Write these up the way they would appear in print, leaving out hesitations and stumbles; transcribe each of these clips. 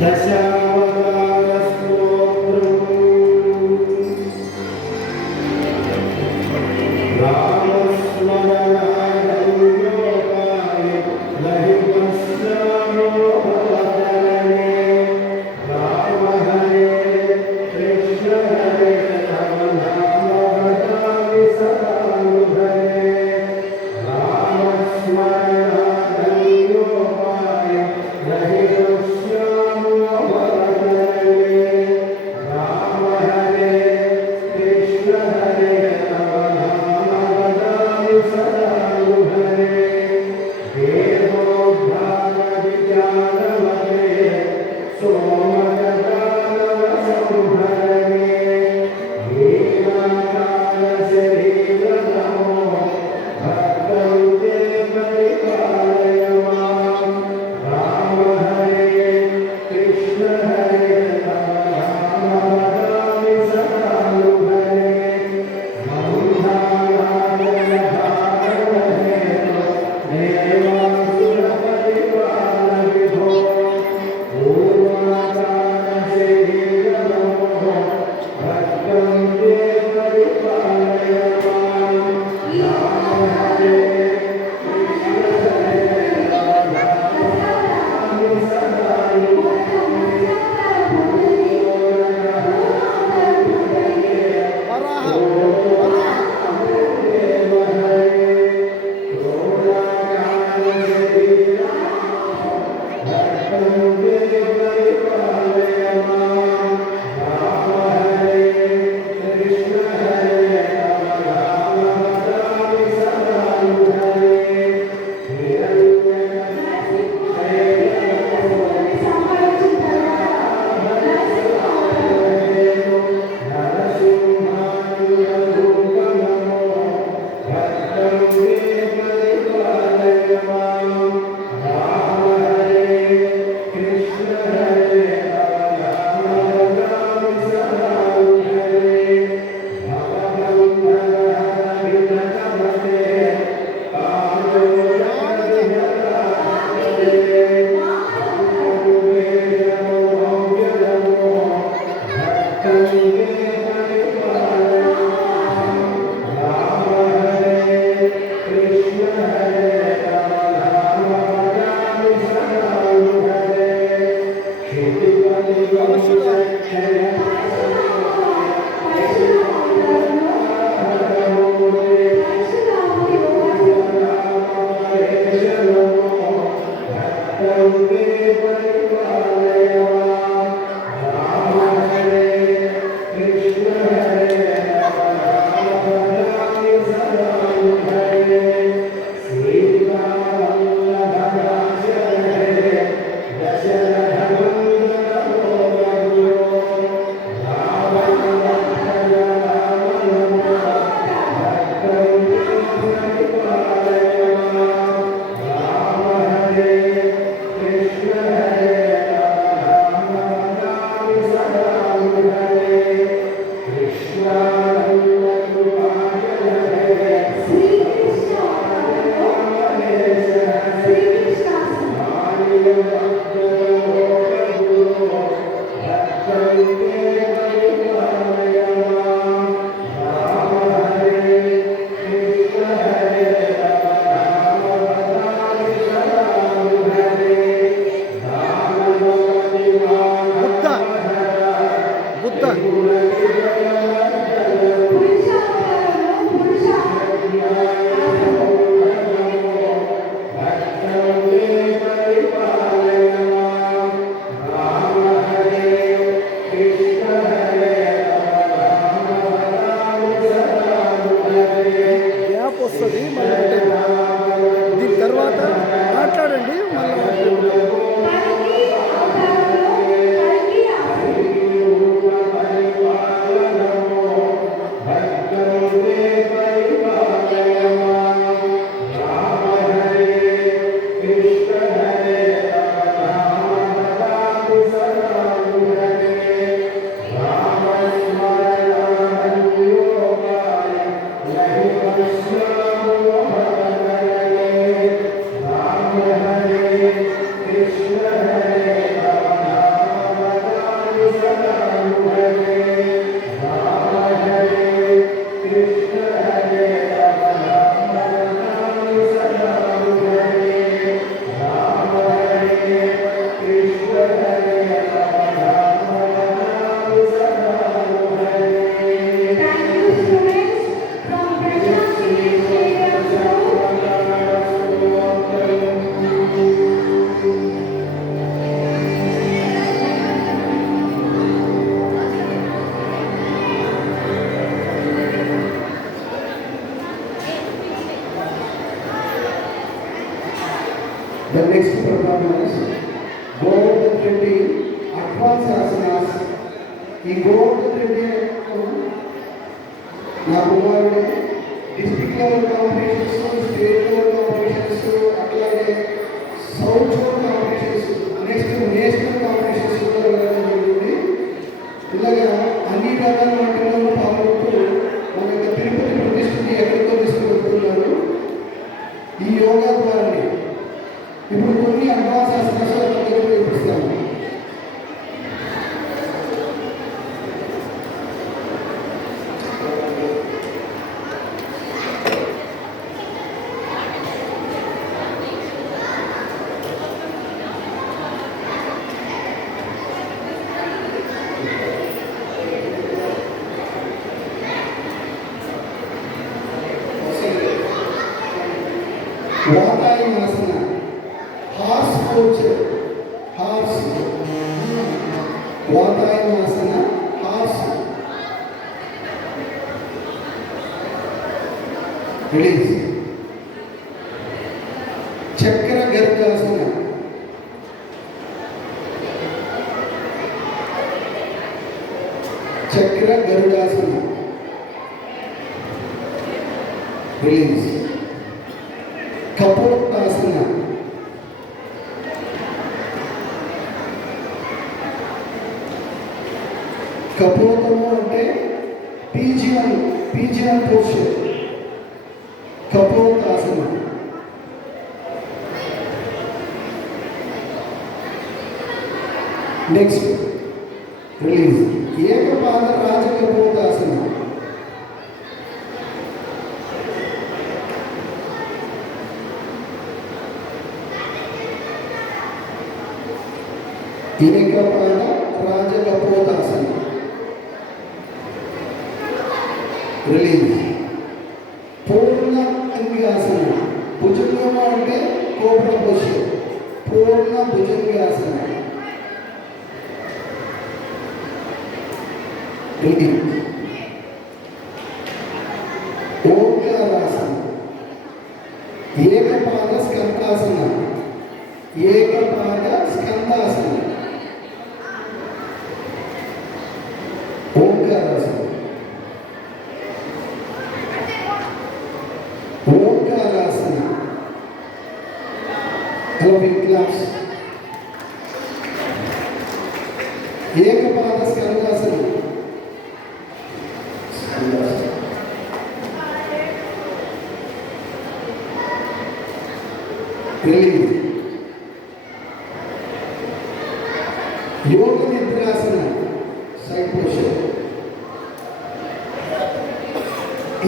Om performance. Govardhan Reddy advanced asanas. ఈ గోవర్ధన్ రెడ్డి నా కుమారుడు district level competitions, state level competitions, అట్లాగే south zone competitions, next national competitions కూడా వెళ్ళడం జరుగుతుంది. ఇలాగా అన్ని రకాల వాటిలో పాల్గొంటూ మన యొక్క తిరుపతి ప్రతిష్టని ఎక్కడికో తీసుకువెళ్తున్నారు ఈ యోగా ద్వారా. ఇప్పుడు కొన్ని అడ్వాన్స్ ఆసనాలు చూపిస్తాను. వాతాయనాసన, హార్స్ పోస్చర్, హార్స్ వాతాయనాసన, హార్స్ రిలీజ్. చక్ర గరుడాసన, చక్ర గరుడాసన రిలీజ్. కపోతాసన, కపోతము అంటే పీజివన్ పోస్చర్, కపోతాసన. Next release. ఏకపాద రాజకపోతాసన, ఏకపాద రాజకపోతాసన రిలీజ్. పూర్ణ అంగాసన, భుజంగము అంటే కోబ్రా పోస్చర్, పూర్ణ భుజంగాసన రిలీజ్. ఓంకారాసన, ఏకపాద స్కందాసన, ఏకపాద స్కందాసన, ఓంకారాసన. ఓంకారాసన క్లాప్స్. ఏకపాద స్కందాసన, రిలీజ్. యోగ నిద్రాసన, సైడ్ పోస్చర్.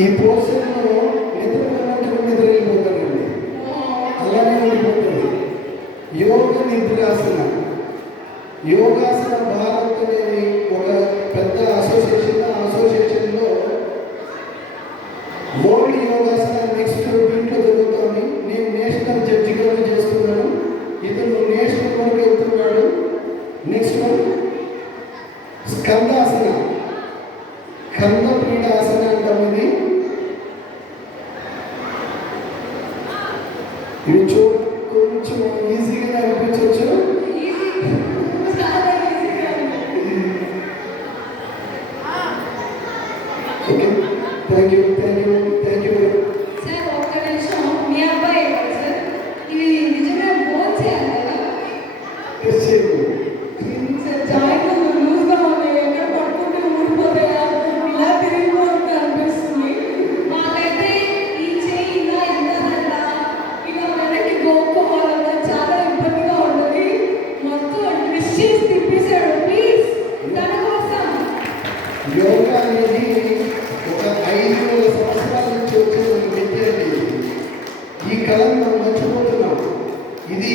ఈ పోస్చర్లో నిద్ర వెళ్ళిపోతారండి, అలానే ఉండిపోతుంది. యోగ నిద్రాసన. యోగాసన భారత్ అనేది ఒక పెద్ద అసోసియేషన్. ఆ అసోసియేషన్లో వరల్డ్ యోగాసన నెక్స్ట్ వీక్లో జరుగుతుంది. నేను నేషనల్ జడ్జిగా చేస్తున్నాను, ఇతను నేషనల్ వరకు వెళ్తున్నాడు. నెక్స్ట్ వన్ స్కందాసన, కంద పీడాసన అంటామని. ఇది కొంచెం ఈజీగా అనిపించవచ్చు. Okay, thank you, thank you, thank you. Sir ఒక్క నిమిషం, మీ అబ్బాయి సార్ ఇది నిజంగా బోన్ చేయాలి కదా? సార్ జాయింట్ లూజ్గా ఉన్నాయి, ఎక్కడ పట్టుకుంటే ఊడిపోతాయా, ఇలా తిరిగిపోతుంది అనిపిస్తుంది. మాకైతే ఈ చేయి ఇలా ఎంతదంట, ఇలా వెనక్కి గోక్కోవాలన్నా చాలా ఇబ్బందిగా ఉంటుంది. మొత్తం ట్విస్ట్ చేసి తిప్పేశాడు. ప్లీజ్ తన కోసం. యోగా అనేది ఒక 5,000 సంవత్సరాల నుంచి వచ్చే విద్య. ఈ కళను మనం మర్చిపోతున్నాం. ఇది